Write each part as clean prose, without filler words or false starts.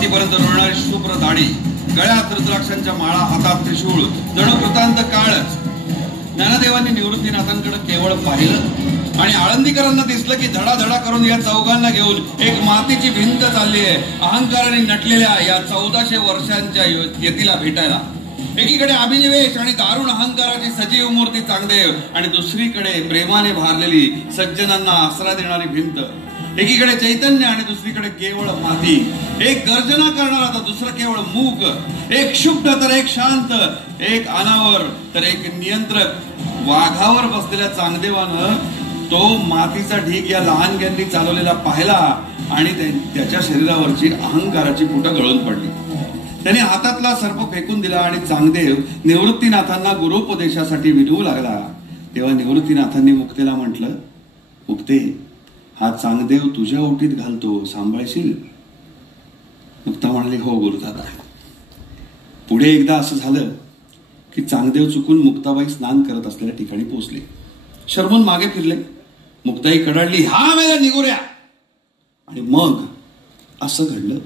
छातीपर्यंत रुळणारी शुभ्र दाढी, गळ्यात रुद्राक्षांच्या माळा, हातात त्रिशूळ, जणू कृतांत काळच. ज्ञानदेवांनी निवृत्तीनाथांकडे केवळ पाहिलं आणि आळंदीकरांना दिसलं की धडाधडा करून या चौघांना घेऊन एक मातीची भिंत चालली आहे अहंकाराने नटलेल्या या 1400 वर्षांच्या यतीला भेटायला. एकीकडे अभिनिवेश आणि दारुण अहंकाराची सजीव मूर्ती चांगदेव आणि दुसरीकडे प्रेमाने भारलेली सज्जनांना आसरा देणारी भिंत. एकीकडे चैतन्य आणि दुसरीकडे केवळ माती. एक गर्जना करणारा तर दुसरं केवळ मूक. एक शुद्ध तर एक शांत. एक अनावर तर एक नियंत्रक. वाघावर बसलेल्या चांगदेवानं तो मातीचा ढीग या लहानग्यांनी चालवलेला पाहिला आणि त्याच्या शरीरावरची अहंकाराची पुटं गळून पडली. त्याने हातातला सर्प फेकून दिला आणि चांगदेव निवृत्तीनाथांना गुरुपदेशासाठी विनवू लागला. तेव्हा निवृत्तीनाथांनी मुक्तेला म्हटलं, मुक्ते, हा चांगदेव तुझ्या ओटीत घालतो, सांभाळशील? मुक्ता म्हणाली, हो गुरुदादा. पुढे एकदा असं झालं की चांगदेव चुकून मुक्ताबाई स्नान करत असलेल्या ठिकाणी पोहोचले. शरमून मागे फिरले. मुक्ताई कडाडली, हा मेला निगोऱ्या. आणि मग असं घडलं.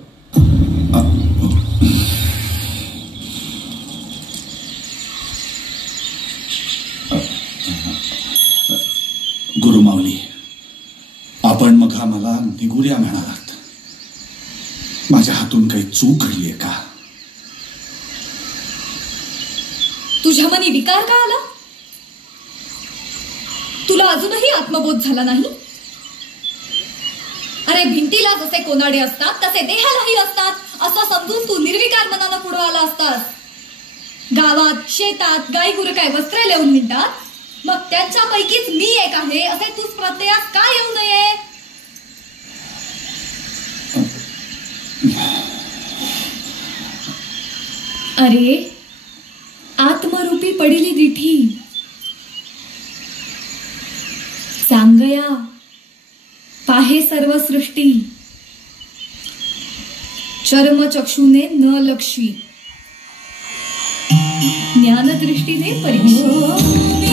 गुरुमाऊली, आपण मग मला निगुऱ्या म्हणालात. माझ्या हातून काही चूक घडलीये का? तुझ्या मनी विकार का आला? तुला अजूनही आत्मबोध झाला नाही? अरे, भिंतीला जसे कोनाडे असतात तसे देहालाही असतात असं समजून तू निर्विकार मनानं पुढे आला असतास. गावात शेतात गाई गुरं काय वस्त्रे लिहून मिळतात, मग त्यांच्यापैकीच मी एक आहे असे तू प्रत्ययात का येऊ नये? अरे, आत्मरूपी पडिली दिठी सांगया पाहे सर्व सृष्टी, चर्मचक्षुने न लक्षी, ज्ञानदृष्टीने परीक्षी.